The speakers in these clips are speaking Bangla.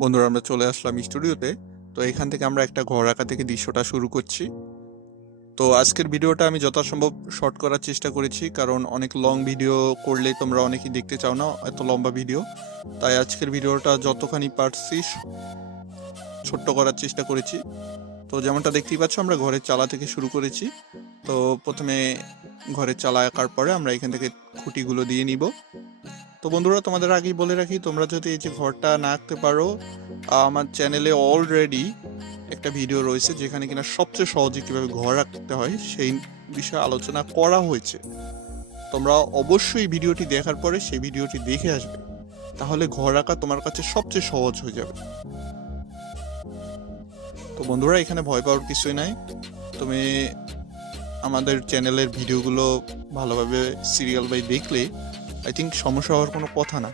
বন্ধুরা, আমরা চলে আসলাম স্টুডিওতে। তো এখান থেকে আমরা একটা ঘর আঁকা থেকে দৃশ্যটা শুরু করছি। তো আজকের ভিডিওটা আমি যথাসম্ভব শর্ট করার চেষ্টা করেছি, কারণ অনেক লং ভিডিও করলেই তোমরা অনেকেই দেখতে চাও না এত লম্বা ভিডিও। তাই আজকের ভিডিওটা যতখানি পারছি ছোট্ট করার চেষ্টা করেছি। তো যেমনটা দেখতেই পাচ্ছ, আমরা ঘরের চালা থেকে শুরু করেছি। তো প্রথমে ঘরের চালা আঁকার পরে আমরা এখান থেকে খুঁটিগুলো দিয়ে নিব। তো বন্ধুরা, তোমাদের আগেই বলে রাখি, তোমরা যদি এই যে ঘরটা না আঁকতে পারো, আমার চ্যানেলে অলরেডি একটা ভিডিও রয়েছে যেখানে কিনা সবচেয়ে সহজে কিভাবে ঘর আঁকতে হয় সেই বিষয়ে আলোচনা করা হয়েছে। তোমরা অবশ্যই ভিডিওটি দেখার পরে সেই ভিডিওটি দেখে আসবে, তাহলে ঘর আঁকা তোমার কাছে সবচেয়ে সহজ হয়ে যাবে। তো বন্ধুরা, এখানে ভয় পাওয়ার কিছুই নাই। তুমি আমাদের চ্যানেলের ভিডিওগুলো ভালোভাবে সিরিয়াল বাই দেখলে আই থিঙ্ক সমস্যা হওয়ার কোনো কথা না।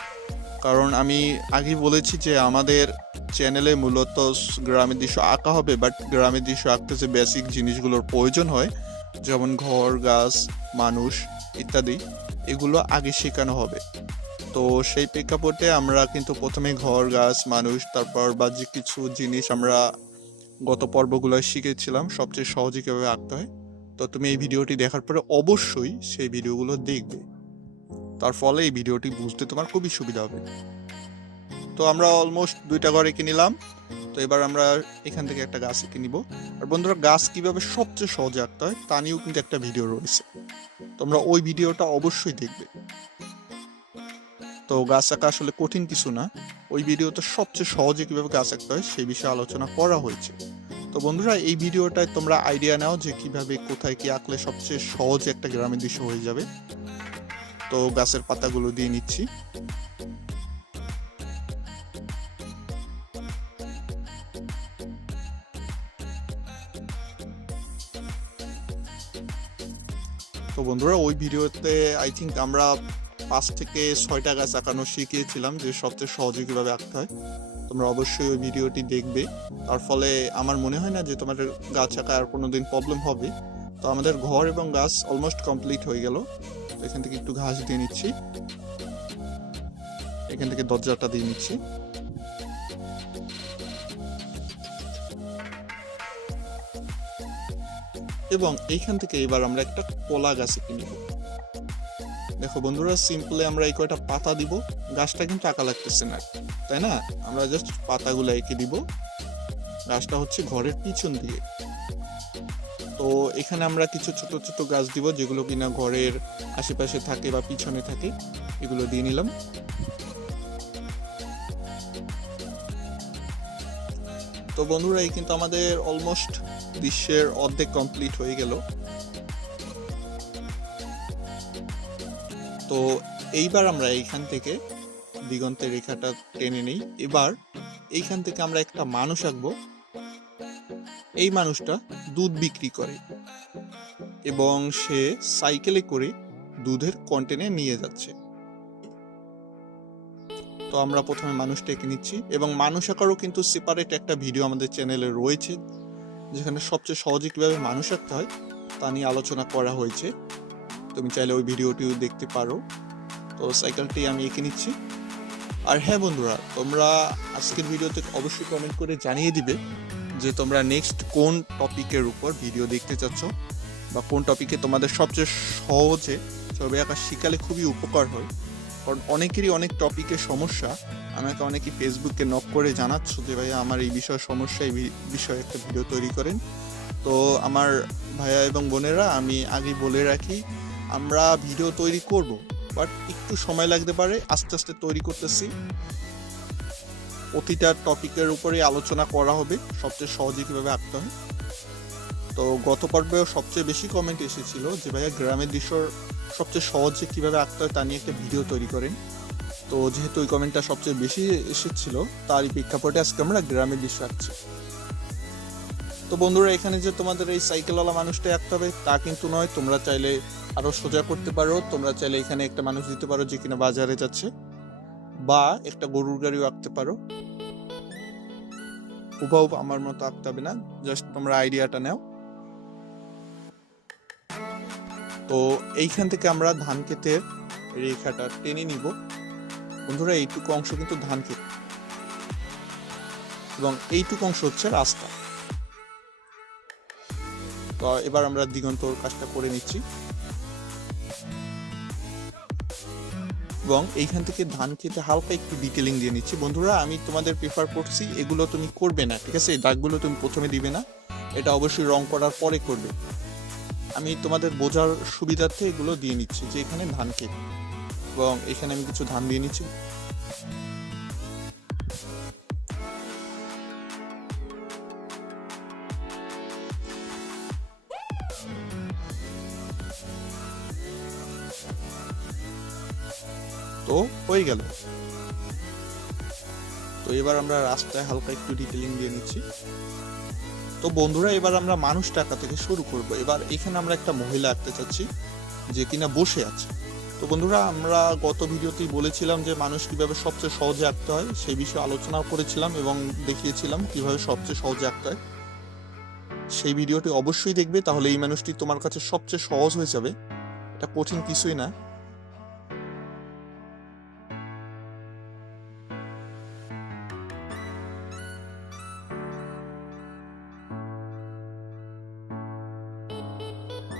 কারণ আমি আগেই বলেছি যে আমাদের চ্যানেলে মূলত গ্রামের দৃশ্য আঁকা হবে, বাট গ্রামের দৃশ্য আঁকতে যে বেসিক জিনিসগুলোর প্রয়োজন হয়, যেমন ঘর, গাছ, মানুষ ইত্যাদি, এগুলো আগে শেখানো হবে। তো সেই প্রেক্ষাপটে আমরা কিন্তু প্রথমে ঘর, গাছ, মানুষ, তারপর বাহ্যিক কিছু জিনিস আমরা গত পর্বগুলোয় শিখেছিলাম সবচেয়ে সহজে কীভাবে আঁকতে হয়। তো তুমি এই ভিডিওটি দেখার পরে অবশ্যই সেই ভিডিওগুলো দেখবে, তার ফলে এই ভিডিওটি বুঝতে তোমার খুবই সুবিধা হবে। তো আমরা অলমোস্ট 2টা ঘর এঁকে নিলাম। তো এবার আমরা এখান থেকে একটা গাছ এঁকে নিব। আর বন্ধুরা, গাছ কিভাবে সবচেয়ে সহজে আঁকতে হয় তা নিয়েও কিন্তু একটা ভিডিও রয়েছে, তোমরা ওই ভিডিওটা অবশ্যই দেখবে। তো গাছ আঁকা আসলে কঠিন কিছু না, ওই ভিডিওতে সবচেয়ে সহজে কিভাবে গাছ আঁকতে হয় সেই বিষয়ে আলোচনা করা হয়েছে। তো বন্ধুরা, এই ভিডিওটায় তোমরা আইডিয়া নাও যে কিভাবে কোথায় কি আঁকলে সবচেয়ে সহজে একটা গ্রামের দৃশ্য হয়ে যাবে। তো গাছের পাতাগুলো দিয়ে নিচ্ছি। তো বন্ধুরা, ওই ভিডিওতে আই থিঙ্ক আমরা 5 থেকে 6টা গাছ আঁকানো শিখিয়েছিলাম যে সবচেয়ে সহজে কিভাবে আঁকতে হয়। তোমরা অবশ্যই ওই ভিডিওটি দেখবে, তার ফলে আমার মনে হয় না যে তোমাদের গাছ আঁকা আর কোনোদিন প্রবলেম হবে। তো আমাদের ঘর এবং গাছ অলমোস্ট কমপ্লিট হয়ে গেল। তো এখান থেকে একটু ঘাস দিয়ে নিচ্ছি, এখান থেকে দরজাটা দিয়ে নিচ্ছি। এবং এইখান থেকে এবার আমরা একটা কলা গাছ এঁকে নিব। দেখো বন্ধুরা, সিম্পলি আমরা এই কয়টা পাতা দিব, গাছটা কিন্তু আঁকা লাগতেছে না, তাই না? আমরা জাস্ট পাতাগুলো এঁকে দিব। গাছটা হচ্ছে ঘরের পিছন দিকে। তো এখানে আমরা কিছু ছোট ছোট গাছ দিব যেগুলো কিনা ঘরের আশেপাশে থাকে বা পিছনে থাকে, এগুলো দিয়ে নিলাম। তো বন্ধুরা, এই কিন্তু আমাদের অলমোস্ট দৃশ্যের অর্ধেক কমপ্লিট হয়ে গেল। তো এইবার আমরা এইখান থেকে দিগন্তের রেখাটা টেনে নেই। এবার এইখান থেকে আমরা একটা মানুষ আঁকবো। এই মানুষটা দুধ বিক্রি করে এবং সে সাইকেলে করে দুধের কন্টেনার নিয়ে যাচ্ছে। তো আমরা প্রথমে মানুষটা এঁকে নিচ্ছি, এবং মানুষ আঁকারও কিন্তু সেপারেট একটা ভিডিও আমাদের চ্যানেলে রয়েছে, যেখানে সবচেয়ে সহজে কিভাবে মানুষ আঁকতে হয় তা নিয়ে আলোচনা করা হয়েছে। তুমি চাইলে ওই ভিডিওটিও দেখতে পারো। তো সাইকেলটি আমি এঁকে নিচ্ছি। আর হ্যাঁ বন্ধুরা, তোমরা আজকের ভিডিওতে অবশ্যই কমেন্ট করে জানিয়ে দিবে যে তোমরা নেক্সট কোন টপিকের উপর ভিডিও দেখতে চাচ্ছ, বা কোন টপিকে তোমাদের সবচেয়ে সহজে ছবি আঁকা শিখালে খুবই উপকার হয়। কারণ অনেকেরই অনেক টপিকের সমস্যা, আমাকে অনেকে ফেসবুকে নক করে জানাচ্ছ যে ভাইয়া আমার এই বিষয়ে সমস্যা, এই বিষয়ে একটা ভিডিও তৈরি করেন। তো আমার ভাইয়া এবং বোনেরা, আমি আগেই বলে রাখি, আমরা ভিডিও তৈরি করব, বাট একটু সময় লাগতে পারে, আস্তে আস্তে তৈরি করতেছি। প্রতিটা টপিকের উপরে আলোচনা করা হবে সবচেয়ে সহজে কিভাবে আঁকতে হয়। তো গত পর্বেও সবচেয়ে বেশি কমেন্ট এসেছিল যে ভাইয়া গ্রামের দৃশ্যর সবচেয়ে সহজে কিভাবে আঁকতে হয় তা নিয়ে একটা ভিডিও তৈরি করেন। তো যেহেতু ওই কমেন্টটা সবচেয়ে বেশি এসেছিল, তারই প্রেক্ষাপটে আজকে আমরা গ্রামের দৃশ্য আঁকছি। তো বন্ধুরা, এখানে যে তোমাদের এই সাইকেলওয়ালা মানুষটা আঁকতে হবে তা কিন্তু নয়, তোমরা চাইলে আরো সোজা করতে পারো। তোমরা চাইলে এখানে একটা মানুষ দিতে পারো যে কিনা বাজারে যাচ্ছে, বা একটা গরুর গাড়িও আঁকতে পারো। হুবহু আমার মতো আঁকতে হবে না, জাস্ট তোমরা আইডিয়াটা নাও। তো এইখান থেকে আমরা ধান ক্ষেতের রেখাটা টেনে নিব। বন্ধুরা, এইটুকু অংশ কিন্তু ধান ক্ষেত। এবং এইটুকু অংশ হচ্ছে রাস্তা। তো এবার আমরা দিগন্তর কাজটা করে নিচ্ছি এবং এইখান থেকে ধান খেতে হালকা একটু ডিটেলিং দিয়ে নিচ্ছি। বন্ধুরা, আমি তোমাদের প্রেফার করছি এগুলো তুমি করবে না, ঠিক আছে? এই দাগগুলো তুমি প্রথমে দিবে না, এটা অবশ্যই রং করার পরে করবে। আমি তোমাদের বোঝার সুবিধার্থে এগুলো দিয়ে নিচ্ছি যে এখানে ধান খেত, এবং এখানে আমি কিছু ধান দিয়ে নিচ্ছি। তো হয়ে গেল। তো এবার আমরা রাস্তায় হালকা একটু ডিটেলিং দিয়ে নিচ্ছি। তো বন্ধুরা, এবার আমরা মানুষটা আঁকা থেকে শুরু করব। এবার এখানে আমরা একটা মহিলা আঁকতে চাচ্ছি যে কিনা বসে আছে। তো বন্ধুরা, আমরা গত ভিডিওতেই বলেছিলাম যে মানুষ কিভাবে সবচেয়ে সহজে আঁকতে হয় সেই বিষয়ে আলোচনাও করেছিলাম এবং দেখিয়েছিলাম কিভাবে সবচেয়ে সহজে আঁকতে হয়। সেই ভিডিওটি অবশ্যই দেখবে, তাহলে এই মানুষটি তোমার কাছে সবচেয়ে সহজ হয়ে যাবে। এটা কঠিন কিছুই না।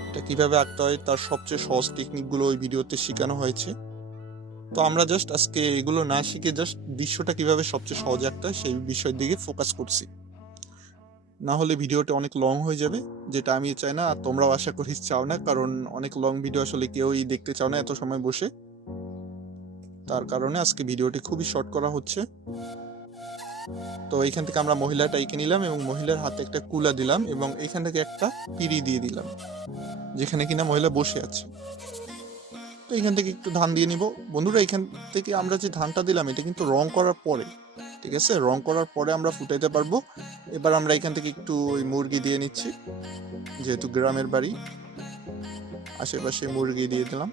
এটা কিভাবে আঁকতে হয় তার সবচেয়ে সহজ টেকনিকগুলো ওই ভিডিওতে শেখানো হয়েছে। তো আমরা জাস্ট আজকে এগুলো না শিখে জাস্ট দৃশ্যটা কিভাবে সবচেয়ে সহজে আঁকতে হয় সেই বিষয়ের দিকে ফোকাস করছি। না হলে ভিডিওটা অনেক লং হয়ে যাবে, যেটা আমি চাই না আর তোমরাও আশা করি চাও না, কারণ অনেক লং ভিডিও আসলে কেউই দেখতে চাও না এত সময় বসে। তার কারণে আজকে ভিডিওটি খুবই শর্ট করা হচ্ছে। তো এইখান থেকে আমরা মহিলাটা এঁকে নিলাম এবং মহিলার হাতে একটা কুলা দিলাম এবং এখান থেকে একটা পিঁড়ি দিয়ে দিলাম যেখানে কিনা মহিলা বসে আছে। তো এখান থেকে একটু ধান দিয়ে নিব। বন্ধুরা, এখান থেকে আমরা যে ধানটা দিলাম এটা কিন্তু রং করার পরে, ঠিক আছে? রং করার পরে আমরা ফুটাইতে পারবো। এবার আমরা এখান থেকে একটু ওই মুরগি দিয়ে নিচ্ছি, যেহেতু গ্রামের বাড়ি, আশেপাশে মুরগি দিয়ে দিলাম।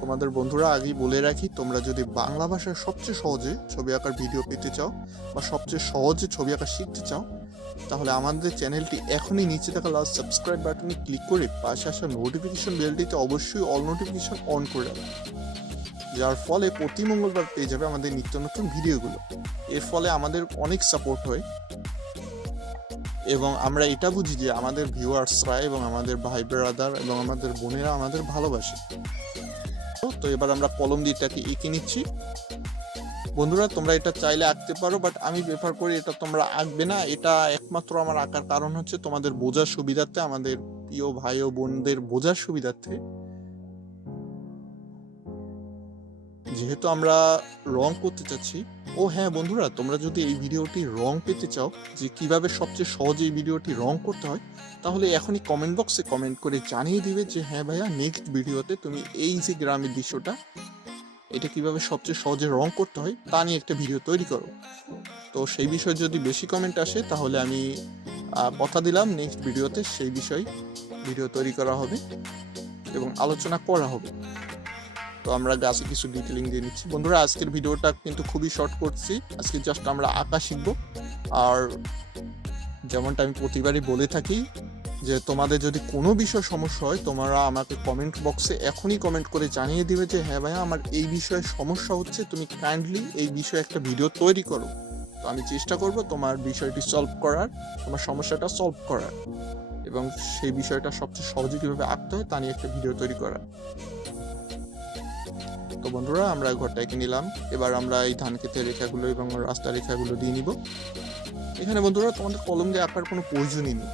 তোমাদের বন্ধুরা, আগেই বলে রাখি, তোমরা যদি বাংলা ভাষায় সবচেয়ে সহজে ছবি আঁকার ভিডিও পেতে চাও বা সবচেয়ে সহজে ছবি আঁকা শিখতে চাও, তাহলে আমাদের চ্যানেলটি এখনই নিচে থাকা লাল সাবস্ক্রাইব বাটনে ক্লিক করে পাশে আসা নোটিফিকেশন বেলটিতে অবশ্যই অল নোটিফিকেশন অন করে রাখবে, যার ফলে প্রতি মঙ্গলবার পেয়ে যাবে আমাদের নিত্য নতুন ভিডিওগুলো। এর ফলে আমাদের অনেক সাপোর্ট হয় এবং আমরা এটা বুঝি যে আমাদের ভিউয়ার্সরা এবং আমাদের ভাই ব্রাদার এবং আমাদের বোনেরা আমাদের ভালোবাসে। তো এবার আমরা কলম দিয়ে এটাকে এঁকে নিচ্ছি। বন্ধুরা, তোমরা এটা চাইলে আঁকতে পারো, বাট আমি প্রেফার করি এটা তোমরা আঁকবে না। এটা একমাত্র আমার আঁকার কারণ হচ্ছে তোমাদের বোঝার সুবিধার্থে, আমাদের প্রিয় ভাই ও বোনদের বোঝার সুবিধার্থে। যেহেতু আমরা রং করতে চাচ্ছি। ও হ্যাঁ বন্ধুরা, তোমরা যদি এই ভিডিওটি রং পেতে চাও যে কিভাবে সবচেয়ে সহজে এই ভিডিওটি রং করতে হয়, তাহলে এখনই কমেন্ট বক্সে কমেন্ট করে জানিয়ে দিবে যে হ্যাঁ ভাইয়া, নেক্সট ভিডিওতে তুমি এই যে গ্রামের দৃশ্যটা এটা কিভাবে সবচেয়ে সহজে রং করতে হয় তা নিয়ে একটা ভিডিও তৈরি করো। তো সেই বিষয়ে যদি বেশি কমেন্ট আসে তাহলে আমি কথা দিলাম নেক্সট ভিডিওতে সেই বিষয়ে ভিডিও তৈরি করা হবে এবং আলোচনা করা হবে। তো আমরা গাছে কিছু ডিটেলিং দিয়ে নিচ্ছি। বন্ধুরা, আজকের ভিডিওটা কিন্তু খুবই শর্ট করছি। আজকে জাস্ট আমরা আঁকা শিখবো। আর যেমনটা আমি প্রতিবারই বলে থাকি যে তোমাদের যদি কোনো বিষয় সমস্যা হয়, তোমরা আমাকে কমেন্ট বক্সে এখনই কমেন্ট করে জানিয়ে দিবে যে হ্যাঁ ভাইয়া, আমার এই বিষয়ে সমস্যা হচ্ছে, তুমি কাইন্ডলি এই বিষয়ে একটা ভিডিও তৈরি করো। তো আমি চেষ্টা করব তোমার বিষয়টি সলভ করার, তোমার সমস্যাটা সলভ করার এবং সেই বিষয়টা সবচেয়ে সহজে কীভাবে আঁকতে হয় তা নিয়ে একটা ভিডিও তৈরি করার। তো বন্ধুরা, আমরা ঘরটা এঁকে নিলাম। এবার আমরা এই ধান ক্ষেতের রেখাগুলো এবং রাস্তা রেখাগুলো দিয়ে নিব। এখানে বন্ধুরা তোমাদের কলম দিয়ে আঁকার কোনো প্রয়োজনই নেই,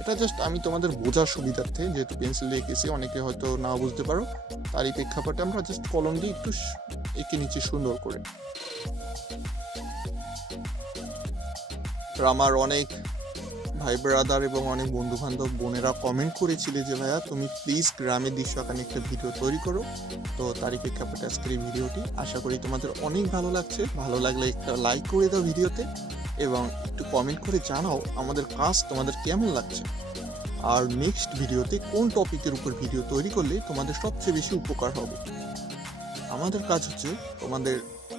এটা জাস্ট আমি তোমাদের বোঝার সুবিধার্থে, যেহেতু পেন্সিল দিয়ে এঁকেছি অনেকে হয়তো না বুঝতে পারো, তারই প্রেক্ষাপটে আমরা জাস্ট কলম দিয়ে একটু এঁকে নিচ্ছি সুন্দর করে। আমার অনেক ভাই ব্রাদার এবং অনেক বন্ধু বান্ধব বোনেরা কমেন্ট করেছিলে যে ভাইয়া তুমি প্লিজ গ্রামের দৃশ্য আঁকা নিয়ে একটা ভিডিও তৈরি করো। তো তারই প্রেক্ষাপটে আজকের এই ভিডিওটি। আশা করি তোমাদের অনেক ভালো লাগছে। ভালো লাগলে একটা লাইক করে দাও ভিডিওতে এবং একটু কমেন্ট করে জানাও আমাদের কাজ তোমাদের কেমন লাগছে, আর নেক্সট ভিডিওতে কোন টপিকের উপর ভিডিও তৈরি করলে তোমাদের সবচেয়ে বেশি উপকার হবে। আমাদের কাজ হচ্ছে তোমাদের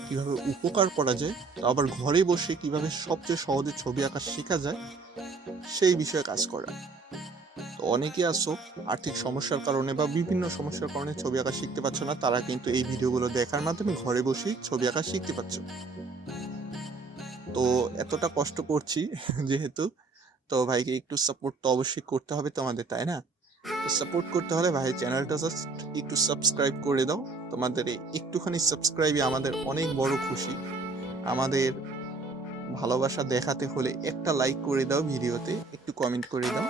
কিভাবে উপকার করা যায়, তো আবার ঘরে বসে কিভাবে সবচেয়ে সহজে ছবি আঁকা শেখা যায় সেই বিষয়ে কাজ করা। তো অনেকে আছো আর্থিক সমস্যার কারণে বা বিভিন্ন সমস্যার কারণে ছবি আঁকা শিখতে পারছো না, তারা কিন্তু এই ভিডিওগুলো দেখার মাধ্যমে ঘরে বসেই ছবি আঁকা শিখতে পারছো। তো এতটা কষ্ট করছি যেহেতু, তো ভাইকে একটু সাপোর্ট তো অবশ্যই করতে হবে তোমাদের, তাই না? তো সাপোর্ট করতে হলে ভাই চ্যানেলটা জাস্ট একটু সাবস্ক্রাইব করে দাও। তোমাদের এই একটুখানি সাবস্ক্রাইবই আমাদের অনেক বড় খুশি। আমাদের ভালোবাসা দেখাতে হলে একটা লাইক করে দাও, ভিডিওতে একটু কমেন্ট করে দাও।